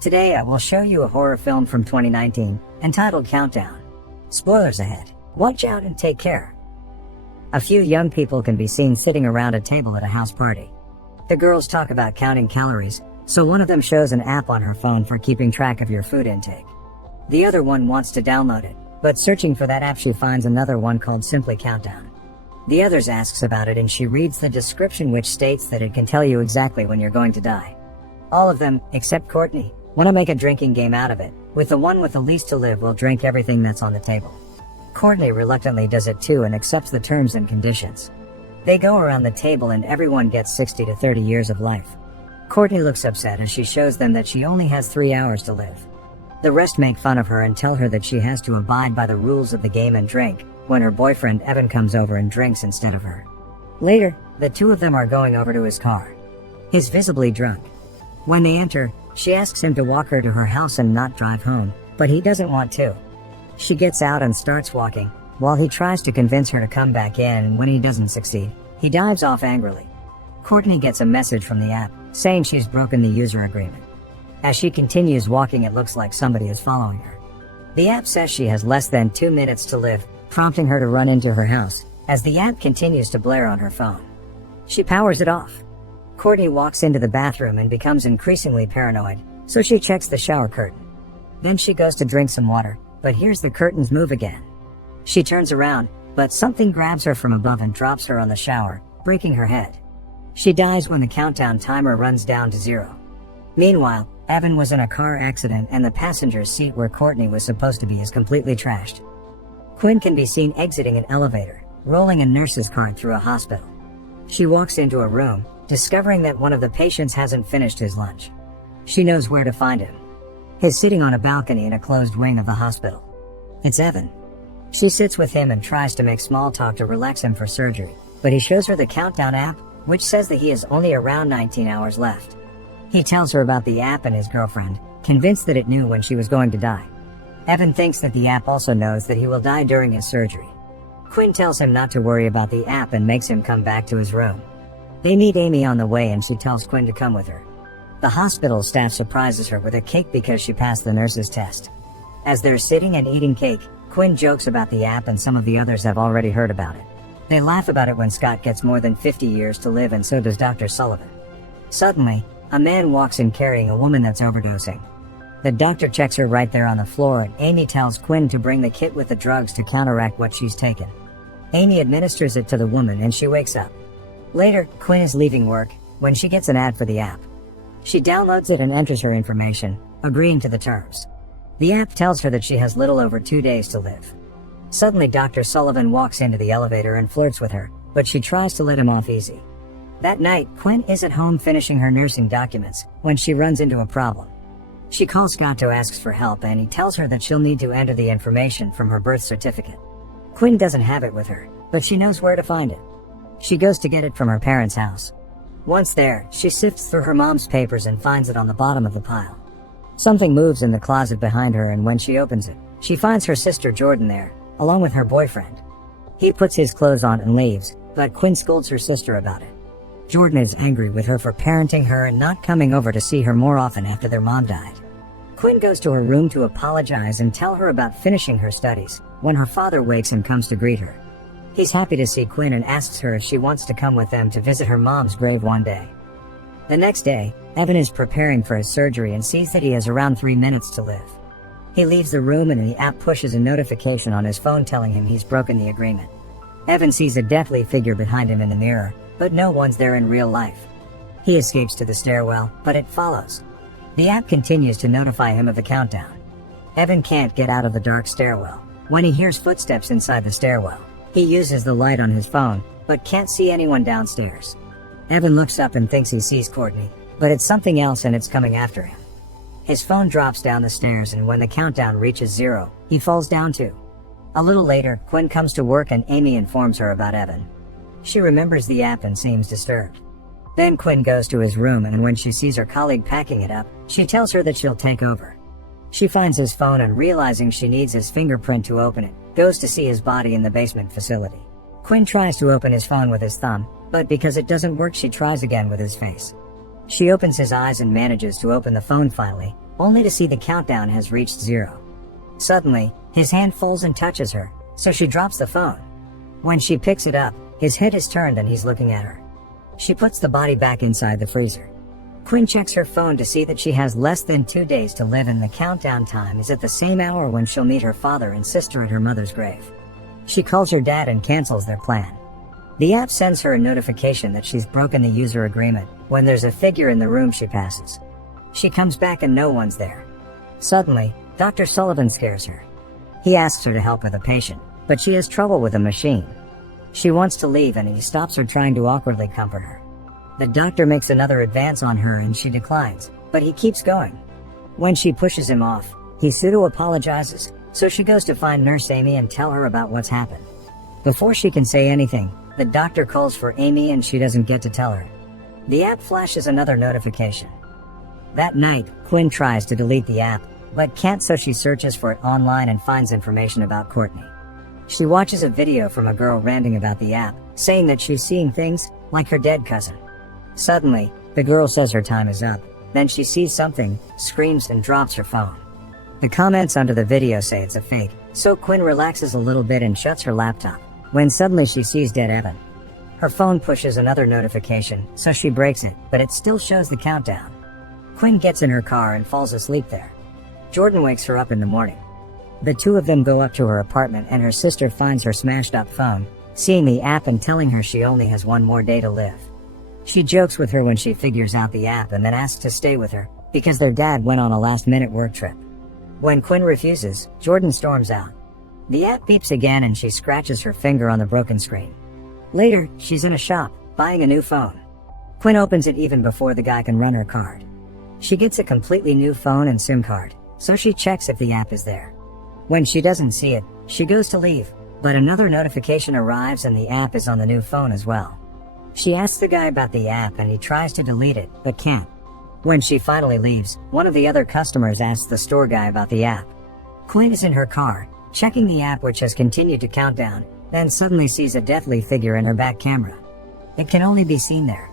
Today I will show you a horror film from 2019, entitled Countdown. Spoilers ahead. Watch out and take care. A few young people can be seen sitting around a table at a house party. The girls talk about counting calories, so one of them shows an app on her phone for keeping track of your food intake. The other one wants to download it, but searching for that app she finds another one called Simply Countdown. The others asks about it and she reads the description, which states that it can tell you exactly when you're going to die. All of them, except Courtney, want to make a drinking game out of it, with the one with the least to live will drink everything that's on the table. Courtney reluctantly does it too and accepts the terms and conditions. They go around the table and everyone gets 60 to 30 years of life. Courtney looks upset as she shows them that she only has 3 hours to live. The rest make fun of her and tell her that she has to abide by the rules of the game and drink, when her boyfriend Evan comes over and drinks instead of her. Later, the two of them are going over to his car. He's visibly drunk. When they enter, she asks him to walk her to her house and not drive home, but he doesn't want to. She gets out and starts walking, while he tries to convince her to come back in, and when he doesn't succeed, he dives off angrily. Courtney gets a message from the app, saying she's broken the user agreement. As she continues walking, it looks like somebody is following her. The app says she has less than 2 minutes to live, prompting her to run into her house, as the app continues to blare on her phone. She powers it off. Courtney walks into the bathroom and becomes increasingly paranoid, so she checks the shower curtain. Then she goes to drink some water, but hears the curtains move again. She turns around, but something grabs her from above and drops her on the shower, breaking her head. She dies when the countdown timer runs down to 0. Meanwhile, Evan was in a car accident and the passenger's seat where Courtney was supposed to be is completely trashed. Quinn can be seen exiting an elevator, rolling a nurse's cart through a hospital. She walks into a room, discovering that one of the patients hasn't finished his lunch. She knows where to find him. He's sitting on a balcony in a closed wing of the hospital. It's Evan. She sits with him and tries to make small talk to relax him for surgery, but he shows her the Countdown app, which says that he has only around 19 hours left. He tells her about the app and his girlfriend, convinced that it knew when she was going to die. Evan thinks that the app also knows that he will die during his surgery. Quinn tells him not to worry about the app and makes him come back to his room. They meet Amy on the way and she tells Quinn to come with her. The hospital staff surprises her with a cake because she passed the nurse's test. As they're sitting and eating cake, Quinn jokes about the app and some of the others have already heard about it. They laugh about it when Scott gets more than 50 years to live, and so does Dr. Sullivan. Suddenly, a man walks in carrying a woman that's overdosing. The doctor checks her right there on the floor and Amy tells Quinn to bring the kit with the drugs to counteract what she's taken. Amy administers it to the woman and she wakes up. Later, Quinn is leaving work when she gets an ad for the app. She downloads it and enters her information, agreeing to the terms. The app tells her that she has little over 2 days to live. Suddenly, Dr. Sullivan walks into the elevator and flirts with her, but she tries to let him off easy. That night, Quinn is at home finishing her nursing documents when she runs into a problem. She calls Scott to ask for help and he tells her that she'll need to enter the information from her birth certificate. Quinn doesn't have it with her, but she knows where to find it. She goes to get it from her parents' house. Once there, she sifts through her mom's papers and finds it on the bottom of the pile. Something moves in the closet behind her, and when she opens it, she finds her sister Jordan there, along with her boyfriend. He puts his clothes on and leaves, but Quinn scolds her sister about it. Jordan is angry with her for parenting her and not coming over to see her more often after their mom died. Quinn goes to her room to apologize and tell her about finishing her studies, when her father wakes and comes to greet her. He's happy to see Quinn and asks her if she wants to come with them to visit her mom's grave one day. The next day, Evan is preparing for his surgery and sees that he has around 3 minutes to live. He leaves the room and the app pushes a notification on his phone telling him he's broken the agreement. Evan sees a deathly figure behind him in the mirror, but no one's there in real life. He escapes to the stairwell, but it follows. The app continues to notify him of the countdown. Evan can't get out of the dark stairwell when he hears footsteps inside the stairwell. He uses the light on his phone, but can't see anyone downstairs. Evan looks up and thinks he sees Courtney, but it's something else and it's coming after him. His phone drops down the stairs and when the countdown reaches 0, he falls down too. A little later, Quinn comes to work and Amy informs her about Evan. She remembers the app and seems disturbed. Then Quinn goes to his room and when she sees her colleague packing it up, she tells her that she'll take over. She finds his phone and realizing she needs his fingerprint to open it, goes to see his body in the basement facility. Quinn tries to open his phone with his thumb, but because it doesn't work she tries again with his face. She opens his eyes and manages to open the phone finally, only to see the countdown has reached 0. Suddenly, his hand falls and touches her, so she drops the phone. When she picks it up, his head is turned and he's looking at her. She puts the body back inside the freezer. Quinn checks her phone to see that she has less than 2 days to live and the countdown time is at the same hour when she'll meet her father and sister at her mother's grave. She calls her dad and cancels their plan. The app sends her a notification that she's broken the user agreement when there's a figure in the room she passes. She comes back and no one's there. Suddenly, Dr. Sullivan scares her. He asks her to help with a patient, but she has trouble with a machine. She wants to leave and he stops her trying to awkwardly comfort her. The doctor makes another advance on her and she declines, but he keeps going. When she pushes him off, he pseudo-apologizes, so she goes to find Nurse Amy and tell her about what's happened. Before she can say anything, the doctor calls for Amy and she doesn't get to tell her. The app flashes another notification. That night, Quinn tries to delete the app, but can't, so she searches for it online and finds information about Courtney. She watches a video from a girl ranting about the app, saying that she's seeing things like her dead cousin. Suddenly, the girl says her time is up, then she sees something, screams and drops her phone. The comments under the video say it's a fake, so Quinn relaxes a little bit and shuts her laptop, when suddenly she sees dead Evan. Her phone pushes another notification, so she breaks it, but it still shows the countdown. Quinn gets in her car and falls asleep there. Jordan wakes her up in the morning. The two of them go up to her apartment and her sister finds her smashed up phone, seeing the app and telling her she only has 1 more day to live. She jokes with her when she figures out the app and then asks to stay with her, because their dad went on a last-minute work trip. When Quinn refuses, Jordan storms out. The app beeps again and she scratches her finger on the broken screen. Later, she's in a shop, buying a new phone. Quinn opens it even before the guy can run her card. She gets a completely new phone and SIM card, so she checks if the app is there. When she doesn't see it, she goes to leave, but another notification arrives and the app is on the new phone as well. She asks the guy about the app and he tries to delete it, but can't. When she finally leaves, one of the other customers asks the store guy about the app. Quinn is in her car, checking the app which has continued to count down, then suddenly sees a deathly figure in her back camera. It can only be seen there.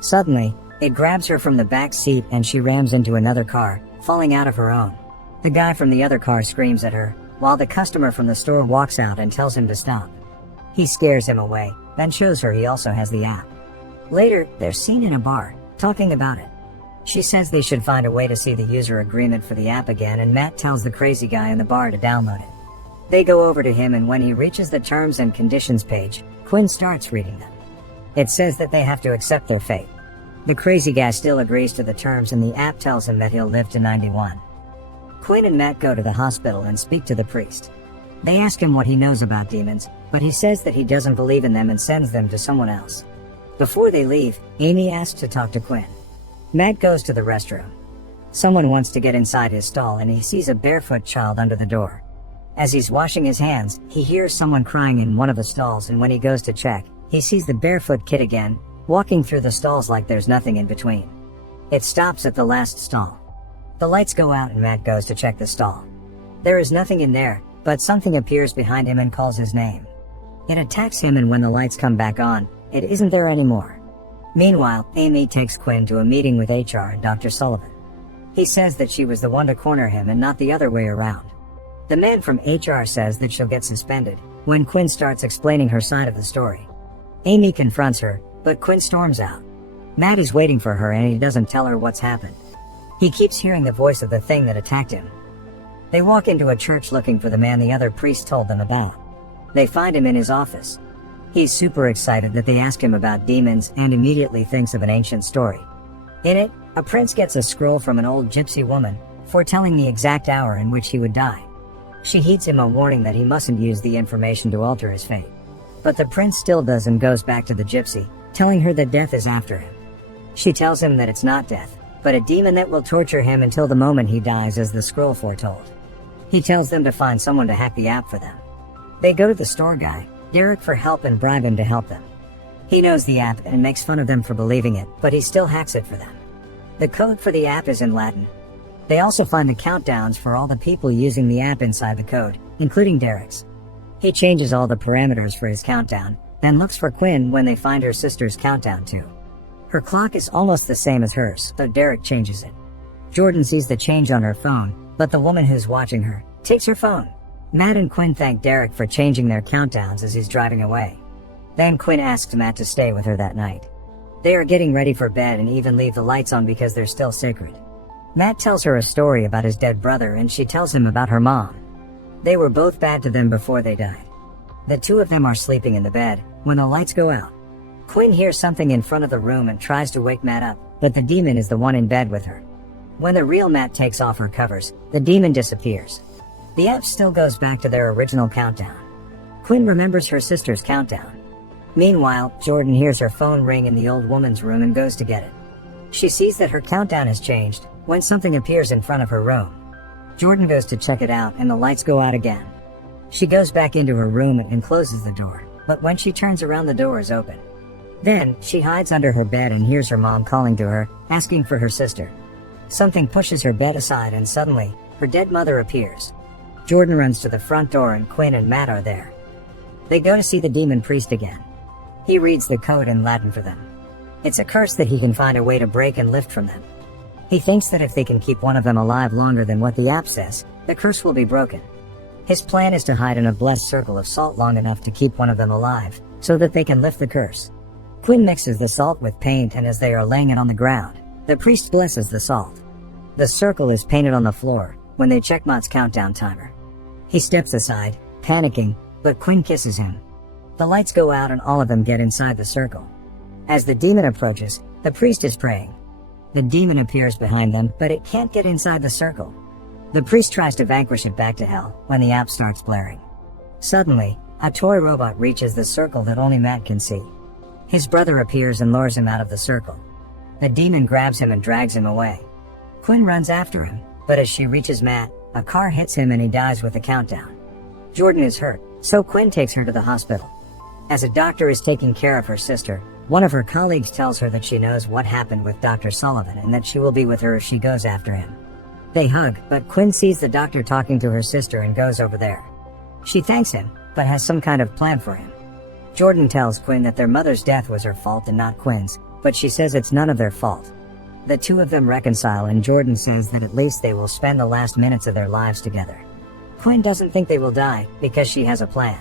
Suddenly, it grabs her from the back seat and she rams into another car, falling out of her own. The guy from the other car screams at her, while the customer from the store walks out and tells him to stop. He scares him away, then shows her he also has the app. Later, they're seen in a bar, talking about it. She says they should find a way to see the user agreement for the app again and Matt tells the crazy guy in the bar to download it. They go over to him and when he reaches the terms and conditions page, Quinn starts reading them. It says that they have to accept their fate. The crazy guy still agrees to the terms and the app tells him that he'll live to 91. Quinn and Matt go to the hospital and speak to the priest. They ask him what he knows about demons, but he says that he doesn't believe in them and sends them to someone else. Before they leave, Amy asks to talk to Quinn. Matt goes to the restroom. Someone wants to get inside his stall and he sees a barefoot child under the door. As he's washing his hands, he hears someone crying in one of the stalls and when he goes to check, he sees the barefoot kid again, walking through the stalls like there's nothing in between. It stops at the last stall. The lights go out and Matt goes to check the stall. There is nothing in there, but something appears behind him and calls his name. It attacks him and when the lights come back on, it isn't there anymore. Meanwhile, Amy takes Quinn to a meeting with HR and Dr. Sullivan. He says that she was the one to corner him and not the other way around. The man from HR says that she'll get suspended when Quinn starts explaining her side of the story. Amy confronts her, but Quinn storms out. Matt is waiting for her and he doesn't tell her what's happened. He keeps hearing the voice of the thing that attacked him. They walk into a church looking for the man the other priest told them about. They find him in his office. He's super excited that they ask him about demons and immediately thinks of an ancient story. In it, a prince gets a scroll from an old gypsy woman, foretelling the exact hour in which he would die. She heeds him a warning that he mustn't use the information to alter his fate. But the prince still does and goes back to the gypsy, telling her that death is after him. She tells him that it's not death, but a demon that will torture him until the moment he dies as the scroll foretold. He tells them to find someone to hack the app for them. They go to the store guy, Derek, for help and bribe him to help them. He knows the app and makes fun of them for believing it, but he still hacks it for them. The code for the app is in Latin. They also find the countdowns for all the people using the app inside the code, including Derek's. He changes all the parameters for his countdown, then looks for Quinn when they find her sister's countdown too. Her clock is almost the same as hers, so Derek changes it. Jordan sees the change on her phone, but the woman who's watching her takes her phone. Matt and Quinn thank Derek for changing their countdowns as he's driving away. Then Quinn asks Matt to stay with her that night. They are getting ready for bed and even leave the lights on because they're still sacred. Matt tells her a story about his dead brother and she tells him about her mom. They were both bad to them before they died. The two of them are sleeping in the bed when the lights go out. Quinn hears something in front of the room and tries to wake Matt up, but the demon is the one in bed with her. When the real Matt takes off her covers, the demon disappears. The app still goes back to their original countdown. Quinn remembers her sister's countdown. Meanwhile, Jordan hears her phone ring in the old woman's room and goes to get it. She sees that her countdown has changed when something appears in front of her room. Jordan goes to check it out and the lights go out again. She goes back into her room and closes the door, but when she turns around the door is open. Then, she hides under her bed and hears her mom calling to her, asking for her sister. Something pushes her bed aside and suddenly, her dead mother appears. Jordan runs to the front door and Quinn and Matt are there. They go to see the demon priest again. He reads the code in Latin for them. It's a curse that he can find a way to break and lift from them. He thinks that if they can keep one of them alive longer than what the app says, the curse will be broken. His plan is to hide in a blessed circle of salt long enough to keep one of them alive, so that they can lift the curse. Quinn mixes the salt with paint and as they are laying it on the ground, the priest blesses the salt. The circle is painted on the floor when they check Matt's countdown timer. He steps aside, panicking, but Quinn kisses him. The lights go out and all of them get inside the circle. As the demon approaches, the priest is praying. The demon appears behind them, but it can't get inside the circle. The priest tries to vanquish it back to hell when the app starts blaring. Suddenly, a toy robot reaches the circle that only Matt can see. His brother appears and lures him out of the circle. The demon grabs him and drags him away. Quinn runs after him, but as she reaches Matt, a car hits him and he dies with a countdown. Jordan is hurt, so Quinn takes her to the hospital. As a doctor is taking care of her sister, one of her colleagues tells her that she knows what happened with Dr. Sullivan and that she will be with her if she goes after him. They hug, but Quinn sees the doctor talking to her sister and goes over there. She thanks him, but has some kind of plan for him. Jordan tells Quinn that their mother's death was her fault and not Quinn's, but she says it's none of their fault. The two of them reconcile and Jordan says that at least they will spend the last minutes of their lives together. Quinn doesn't think they will die because she has a plan.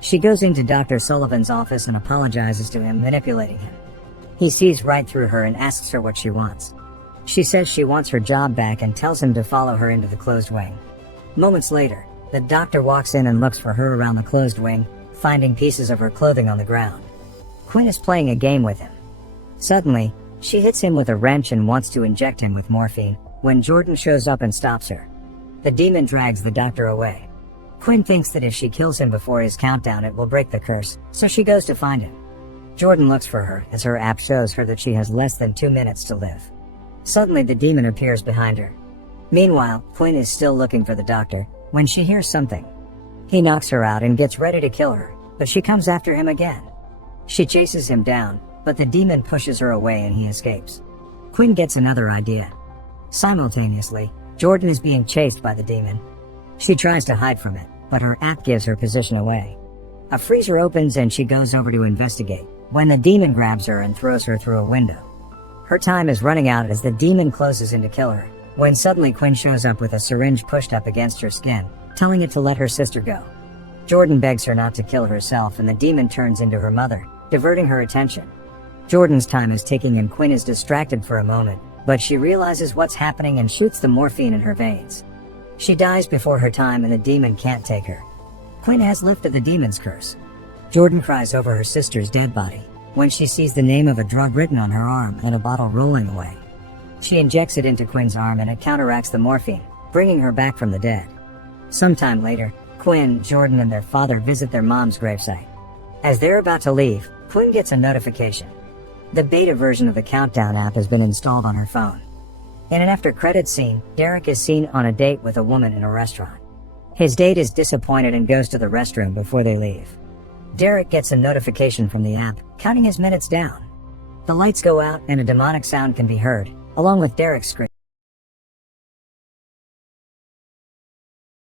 She goes into Dr. Sullivan's office and apologizes to him, manipulating him. He sees right through her and asks her what she wants. She says she wants her job back and tells him to follow her into the closed wing. Moments later, the doctor walks in and looks for her around the closed wing, finding pieces of her clothing on the ground. Quinn is playing a game with him. Suddenly, she hits him with a wrench and wants to inject him with morphine, when Jordan shows up and stops her. The demon drags the doctor away. Quinn thinks that if she kills him before his countdown it will break the curse, so she goes to find him. Jordan looks for her as her app shows her that she has less than 2 minutes to live. Suddenly the demon appears behind her. Meanwhile, Quinn is still looking for the doctor when she hears something. He knocks her out and gets ready to kill her, but she comes after him again. She chases him down, but the demon pushes her away and he escapes. Quinn gets another idea. Simultaneously, Jordan is being chased by the demon. She tries to hide from it, but her app gives her position away. A freezer opens and she goes over to investigate, when the demon grabs her and throws her through a window. Her time is running out as the demon closes in to kill her, when suddenly Quinn shows up with a syringe pushed up against her skin, telling it to let her sister go. Jordan begs her not to kill herself and the demon turns into her mother, diverting her attention. Jordan's time is ticking and Quinn is distracted for a moment, but she realizes what's happening and shoots the morphine in her veins. She dies before her time and the demon can't take her. Quinn has lifted the demon's curse. Jordan cries over her sister's dead body when she sees the name of a drug written on her arm and a bottle rolling away. She injects it into Quinn's arm and it counteracts the morphine, bringing her back from the dead. Sometime later, Quinn, Jordan, and their father visit their mom's gravesite. As they're about to leave, Quinn gets a notification. The beta version of the Countdown app has been installed on her phone. In an after-credits scene, Derek is seen on a date with a woman in a restaurant. His date is disappointed and goes to the restroom before they leave. Derek gets a notification from the app, counting his minutes down. The lights go out and a demonic sound can be heard, along with Derek's scream.